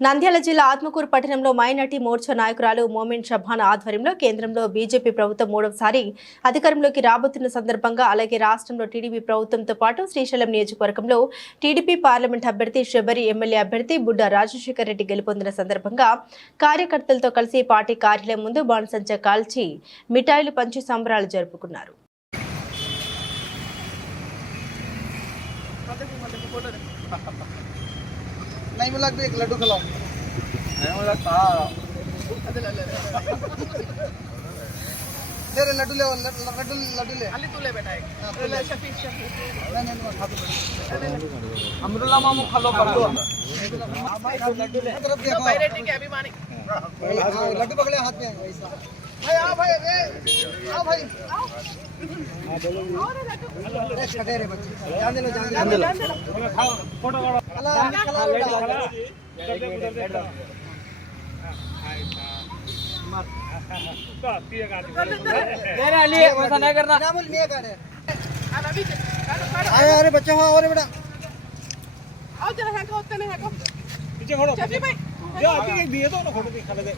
నంద్యాల జిల్లా ఆత్మకూరు పట్టణంలో మైనార్టీ మోర్చా నాయకురాలు మోమిన్ షబానా ఆధ్వర్యంలో కేంద్రంలో బీజేపీ ప్రభుత్వం మూడవసారి అధికారంలోకి రాబోతున్న సందర్భంగా అలాగే రాష్ట్రంలో టీడీపీ ప్రభుత్వంతో పాటు శ్రీశైలం నియోజకవర్గంలో టీడీపీ పార్లమెంట్ అభ్యర్థి శబరి ఎమ్మెల్యే అభ్యర్థి బుడ్డా రాజశేఖర్ రెడ్డి గెలుపొందిన సందర్భంగా కార్యకర్తలతో కలిసి పార్టీ కార్యాలయం ముందు బాణసంచా కాల్చి మిఠాయిలు పంచి సంబరాలు జరుపుకున్నారు. नहीं मिला भी एक लड्डू खिलाओ नहीं मिला था ले रे लड्डू ले लड्डू ले अली तू ले बेटा एक ले शफीक नहीं खा दो अमरुल्लाह मामू खा लो कर दो भाई लड्डू ले तरफ देखो पैरेटी के अभिमानी लड्डू पकड़े हाथ में ऐसा भाई आ भाई रे आ भाई हां बोलो और छोटे रे बच्चे जान दे लो फोटो ऐसा नहीं करना अरे बच्चे हो और बेटा आओ जरा है को उतने है को पीछे खड़ो चफी भाई जो अभी दिए तो ना फोटो खा ले